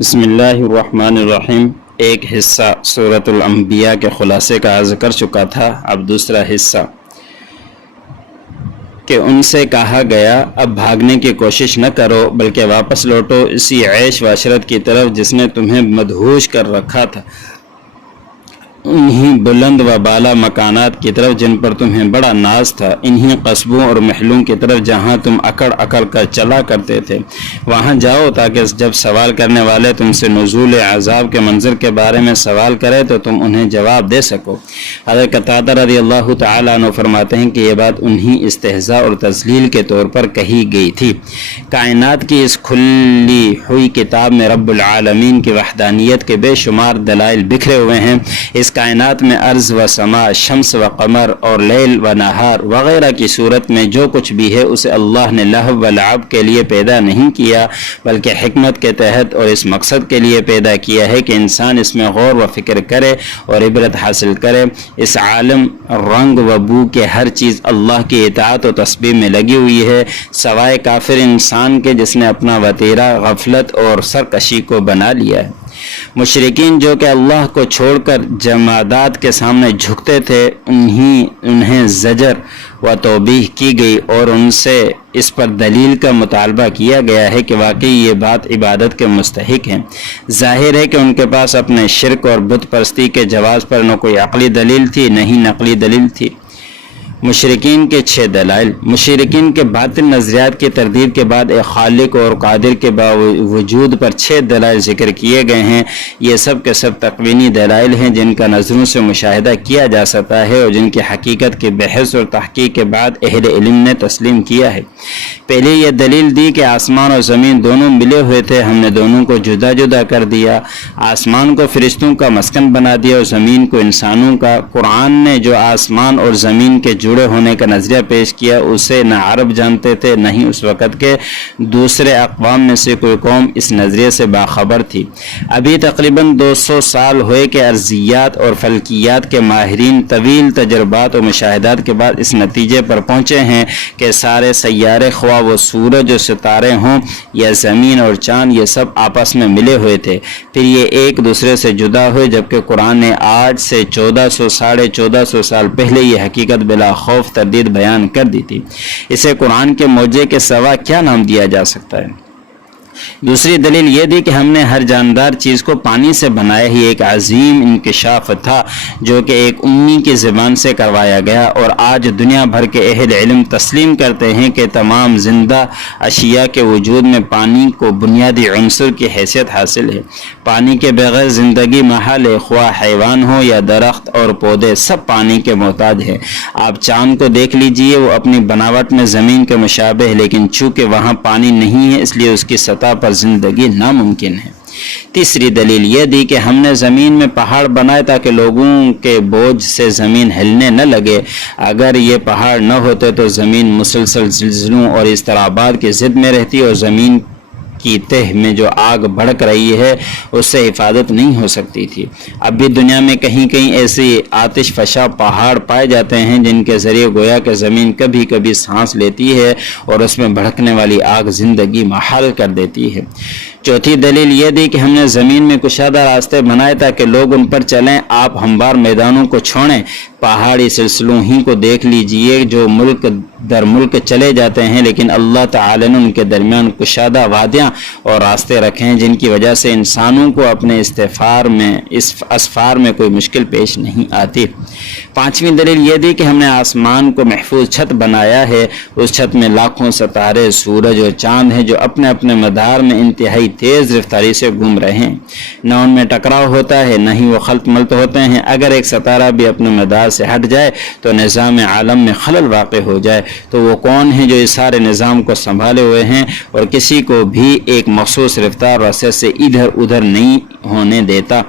بسم اللہ الرحمن الرحیم۔ ایک حصہ سورۃ الانبیاء کے خلاصے کا عرض کر چکا تھا، اب دوسرا حصہ کہ ان سے کہا گیا اب بھاگنے کی کوشش نہ کرو بلکہ واپس لوٹو اسی عیش و عشرت کی طرف جس نے تمہیں مدہوش کر رکھا تھا، انہی بلند و بالا مکانات کی طرف جن پر تمہیں بڑا ناز تھا، انہی قصبوں اور محلوں کی طرف جہاں تم اکڑ اکڑ کر چلا کرتے تھے، وہاں جاؤ تاکہ جب سوال کرنے والے تم سے نزول عذاب کے منظر کے بارے میں سوال کرے تو تم انہیں جواب دے سکو۔ حضرت قتادہ رضی اللہ تعالیٰ عنہ فرماتے ہیں کہ یہ بات انہی استہزاء اور تذلیل کے طور پر کہی گئی تھی۔ کائنات کی اس کھلی ہوئی کتاب میں رب العالمین کی وحدانیت کے بے شمار دلائل بکھرے ہوئے ہیں۔ اس کائنات میں ارض و سما، شمس و قمر اور لیل و نہار وغیرہ کی صورت میں جو کچھ بھی ہے اسے اللہ نے لہو و لعب کے لیے پیدا نہیں کیا بلکہ حکمت کے تحت اور اس مقصد کے لیے پیدا کیا ہے کہ انسان اس میں غور و فکر کرے اور عبرت حاصل کرے۔ اس عالم رنگ و بو کے ہر چیز اللہ کی اطاعت و تسبیح میں لگی ہوئی ہے سوائے کافر انسان کے جس نے اپنا وتیرہ غفلت اور سرکشی کو بنا لیا ہے۔ مشرکین جو کہ اللہ کو چھوڑ کر جمادات کے سامنے جھکتے تھے انہیں زجر و توبیح کی گئی اور ان سے اس پر دلیل کا مطالبہ کیا گیا ہے کہ واقعی یہ بات عبادت کے مستحق ہیں۔ ظاہر ہے کہ ان کے پاس اپنے شرک اور بت پرستی کے جواز پر نہ کوئی عقلی دلیل تھی نہ ہی نقلی دلیل تھی۔ مشرکین کے 6 دلائل۔ مشرکین کے باطل نظریات کی تردید کے بعد ایک خالق اور قادر کے وجود پر 6 دلائل ذکر کیے گئے ہیں۔ یہ سب کے سب تقوینی دلائل ہیں جن کا نظروں سے مشاہدہ کیا جا سکتا ہے اور جن کی حقیقت کی بحث اور تحقیق کے بعد اہل علم نے تسلیم کیا ہے۔ پہلے یہ دلیل دی کہ آسمان اور زمین دونوں ملے ہوئے تھے، ہم نے دونوں کو جدا جدا کر دیا، آسمان کو فرشتوں کا مسکن بنا دیا اور زمین کو انسانوں کا۔ قرآن نے جو آسمان اور زمین کے جڑے ہونے کا نظریہ پیش کیا اسے نہ عرب جانتے تھے نہ ہی اس وقت کے دوسرے اقوام میں سے کوئی قوم اس نظریے سے باخبر تھی۔ ابھی تقریباً 200 سال ہوئے کہ ارضیات اور فلکیات کے ماہرین طویل تجربات اور مشاہدات کے بعد اس نتیجے پر پہنچے ہیں کہ سارے سیارے خواہ وہ سورج اور ستارے ہوں یا زمین اور چاند یہ سب آپس میں ملے ہوئے تھے، پھر یہ ایک دوسرے سے جدا ہوئے، جبکہ قرآن نے آج سے 1400 سال پہلے یہ حقیقت بلا خوف تردید بیان کر دی تھی۔ اسے قرآن کے معجزے کے سوا کیا نام دیا جا سکتا ہے؟ دوسری دلیل یہ دی کہ ہم نے ہر جاندار چیز کو پانی سے بنایا ہی ایک عظیم انکشاف تھا جو کہ ایک امی کی زبان سے کروایا گیا، اور آج دنیا بھر کے اہل علم تسلیم کرتے ہیں کہ تمام زندہ اشیاء کے وجود میں پانی کو بنیادی عنصر کی حیثیت حاصل ہے۔ پانی کے بغیر زندگی محال ہے، خواہ حیوان ہو یا درخت اور پودے سب پانی کے محتاج ہے۔ آپ چاند کو دیکھ لیجئے، وہ اپنی بناوٹ میں زمین کے مشابہ ہے لیکن چونکہ وہاں پانی نہیں ہے اس لیے اس کی سطح پر زندگی ناممکن ہے۔ تیسری دلیل یہ دی کہ ہم نے زمین میں پہاڑ بنائے تاکہ لوگوں کے بوجھ سے زمین ہلنے نہ لگے، اگر یہ پہاڑ نہ ہوتے تو زمین مسلسل زلزلوں اور اضطرابات کی زد میں رہتی اور زمین کی تہ میں جو آگ بھڑک رہی ہے اس سے حفاظت نہیں ہو سکتی تھی۔ اب بھی دنیا میں کہیں کہیں ایسی آتش فشاں پہاڑ پائے جاتے ہیں جن کے ذریعے گویا کہ زمین کبھی کبھی سانس لیتی ہے اور اس میں بھڑکنے والی آگ زندگی محال کر دیتی ہے۔ چوتھی دلیل یہ دی کہ ہم نے زمین میں کشادہ راستے بنائے تاکہ لوگ ان پر چلیں، آپ ہموار میدانوں کو چھوڑیں، پہاڑی سلسلوں ہی کو دیکھ لیجئے جو ملک در ملک چلے جاتے ہیں، لیکن اللہ تعالی نے ان کے درمیان کشادہ وادیاں اور راستے رکھے ہیں جن کی وجہ سے انسانوں کو اپنے اسفار میں کوئی مشکل پیش نہیں آتی۔ پانچویں دلیل یہ دی کہ ہم نے آسمان کو محفوظ چھت بنایا ہے، اس چھت میں لاکھوں ستارے سورج اور چاند ہیں جو اپنے اپنے مدار میں انتہائی تیز رفتاری سے گھوم رہے ہیں، نہ ان میں ٹکراؤ ہوتا ہے نہ ہی وہ خلط ملط ہوتے ہیں۔ اگر ایک ستارہ بھی اپنے مدار سے ہٹ جائے تو نظام عالم میں خلل واقع ہو جائے، تو وہ کون ہیں جو اس سارے نظام کو سنبھالے ہوئے ہیں اور کسی کو بھی ایک مخصوص رفتار رسے سے ادھر ادھر نہیں ہونے دیتا؟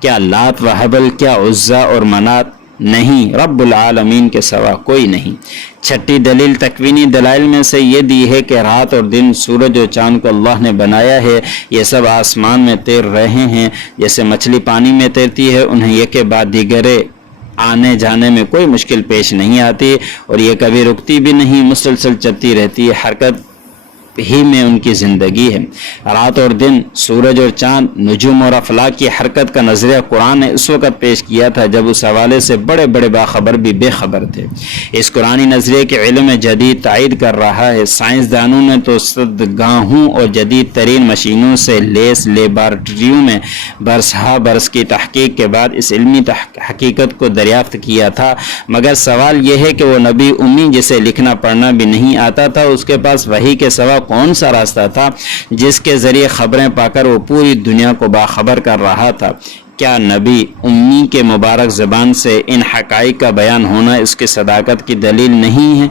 کیا لات و حبل، کیا عزا اور منات؟ نہیں، رب العالمین کے سوا کوئی نہیں۔ چھٹی دلیل تکوینی دلائل میں سے یہ دی ہے کہ رات اور دن، سورج اور چاند کو اللہ نے بنایا ہے، یہ سب آسمان میں تیر رہے ہیں، جیسے مچھلی پانی میں تیرتی ہے، انہیں یک کے بعد دیگرے آنے جانے میں کوئی مشکل پیش نہیں آتی اور یہ کبھی رکتی بھی نہیں، مسلسل چلتی رہتی ہے۔ حرکت ہی میں ان کی زندگی ہے۔ رات اور دن، سورج اور چاند، نجوم اور افلاک کی حرکت کا نظریہ قرآن نے اس وقت پیش کیا تھا جب اس حوالے سے بڑے بڑے باخبر بھی بے خبر تھے۔ اس قرآنی نظریے کے علم جدید تائید کر رہا ہے۔ سائنسدانوں نے تو صدگاہوں اور جدید ترین مشینوں سے لیس لیبارٹریوں میں برسہ برس کی تحقیق کے بعد اس علمی حقیقت کو دریافت کیا تھا، مگر سوال یہ ہے کہ وہ نبی امی جسے لکھنا پڑھنا بھی نہیں آتا تھا، اس کے پاس وحی کے سوا کون سا راستہ تھا جس کے ذریعے خبریں پا کر وہ پوری دنیا کو باخبر کر رہا تھا؟ کیا نبی امی کے مبارک زبان سے ان حقائق کا بیان ہونا اس کی صداقت کی دلیل نہیں ہے؟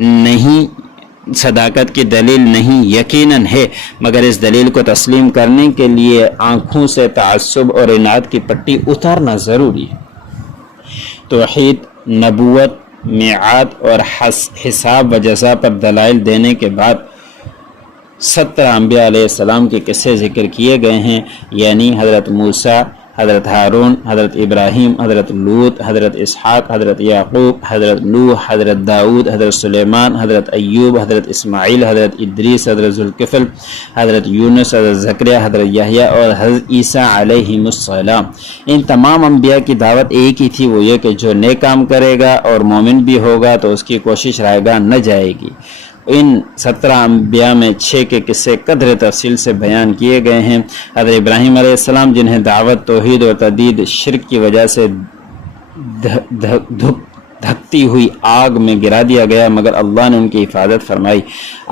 نہیں، صداقت کی دلیل نہیں، یقیناً ہے، مگر اس دلیل کو تسلیم کرنے کے لیے آنکھوں سے تعصب اور عناد کی پٹی اتارنا ضروری ہے۔ توحید، نبوت، میعاد اور حساب و جزا پر دلائل دینے کے بعد 17 انبیاء علیہ السلام کے قصے ذکر کیے گئے ہیں، یعنی حضرت موسیٰ، حضرت ہارون، حضرت ابراہیم، حضرت لوط، حضرت اسحاق، حضرت یعقوب، حضرت نوح، حضرت داؤد، حضرت سلیمان، حضرت ایوب، حضرت اسماعیل، حضرت ادریس، حضرت ذوالکفل، حضرت یونس، حضرت زکریا، حضرت یحییٰ اور حضرت عیسیٰ علیہم السلام۔ ان تمام انبیاء کی دعوت ایک ہی تھی، وہ یہ کہ جو نیک کام کرے گا اور مومن بھی ہوگا تو اس کی کوشش رائے گاہ نہ جائے گی۔ ان 17 انبیاء میں 6 کے قصے قدر تفصیل سے بیان کیے گئے ہیں۔ حضرت ابراہیم علیہ السلام جنہیں دعوت توحید اور تردید شرک کی وجہ سے دھکتی ہوئی آگ میں گرا دیا گیا، مگر اللہ نے ان کی حفاظت فرمائی۔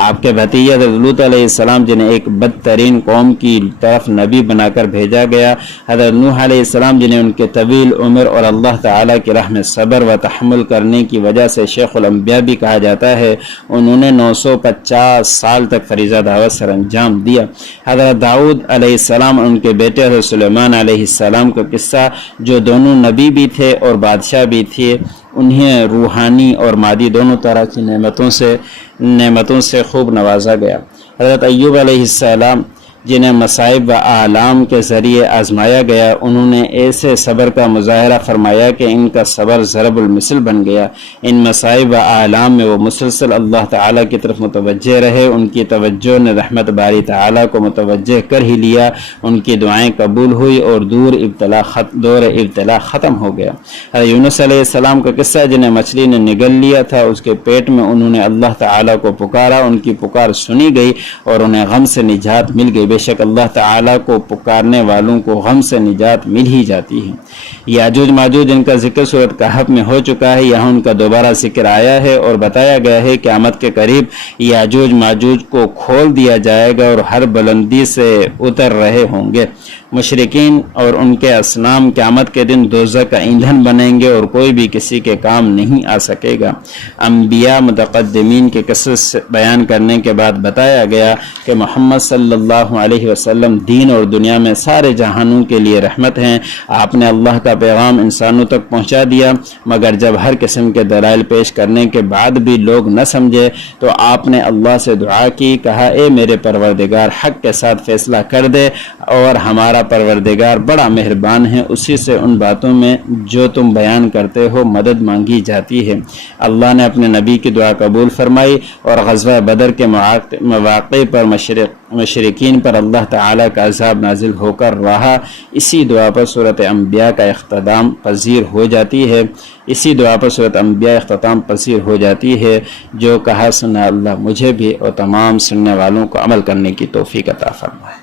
آپ کے بھتیجے حضرت لوط علیہ السلام جنہیں ایک بدترین قوم کی طرف نبی بنا کر بھیجا گیا، حضرت نوح علیہ السلام جنہیں ان کے طویل عمر اور اللہ تعالیٰ کی راہ میں صبر و تحمل کرنے کی وجہ سے شیخ الانبیاء بھی کہا جاتا ہے، انہوں نے 950 سال تک فریضہ دعوت سر انجام دیا۔ حضرت داؤد علیہ السلام اور ان کے بیٹے حضرت سلیمان علیہ السلام کا قصہ، جو دونوں نبی بھی تھے اور بادشاہ بھی تھے، انہیں روحانی اور مادی دونوں طرح کی نعمتوں سے خوب نوازا گیا۔ حضرت ایوب علیہ السلام جنہیں مصائب و آلام کے ذریعے آزمایا گیا، انہوں نے ایسے صبر کا مظاہرہ فرمایا کہ ان کا صبر ضرب المثل بن گیا۔ ان مصائب و آلام میں وہ مسلسل اللہ تعالیٰ کی طرف متوجہ رہے، ان کی توجہ نے رحمت باری تعالیٰ کو متوجہ کر ہی لیا، ان کی دعائیں قبول ہوئی اور دور ابتلا ختم ہو گیا۔ حضرت یونس علیہ السلام کا قصہ، جنہیں مچھلی نے نگل لیا تھا، اس کے پیٹ میں انہوں نے اللہ تعالیٰ کو پکارا، ان کی پکار سنی گئی اور انہیں غم سے نجات مل گئی۔ بے شک اللہ تعالیٰ کو پکارنے والوں کو غم سے نجات مل ہی جاتی ہے۔ یاجوج ماجوج، ان کا ذکر سورۃ کہف میں ہو چکا ہے، یہاں ان کا دوبارہ ذکر آیا ہے اور بتایا گیا ہے کہ قیامت کے قریب یاجوج ماجوج کو کھول دیا جائے گا اور ہر بلندی سے اتر رہے ہوں گے۔ مشرکین اور ان کے اصنام قیامت کے دن دوزخ کا ایندھن بنیں گے اور کوئی بھی کسی کے کام نہیں آ سکے گا۔ انبیاء متقدمین کے قصص بیان کرنے کے بعد بتایا گیا کہ محمد صلی اللہ علیہ وسلم دین اور دنیا میں سارے جہانوں کے لیے رحمت ہیں۔ آپ نے اللہ کا پیغام انسانوں تک پہنچا دیا، مگر جب ہر قسم کے دلائل پیش کرنے کے بعد بھی لوگ نہ سمجھے تو آپ نے اللہ سے دعا کی، کہا اے میرے پروردگار، حق کے ساتھ فیصلہ کر دے، اور ہمارا پروردگار بڑا مہربان ہے، اسی سے ان باتوں میں جو تم بیان کرتے ہو مدد مانگی جاتی ہے۔ اللہ نے اپنے نبی کی دعا قبول فرمائی اور غزوہ بدر کے مواقع پر مشرکین پر اللہ تعالیٰ کا عذاب نازل ہو کر رہا۔ اسی دعا پر سورۃ انبیاء کا اختتام پذیر ہو جاتی ہے۔ اسی دعا پر سورۃ انبیاء اختتام پذیر ہو جاتی ہے۔ جو کہا سنا اللہ مجھے بھی اور تمام سننے والوں کو عمل کرنے کی توفیق عطا فرمائے۔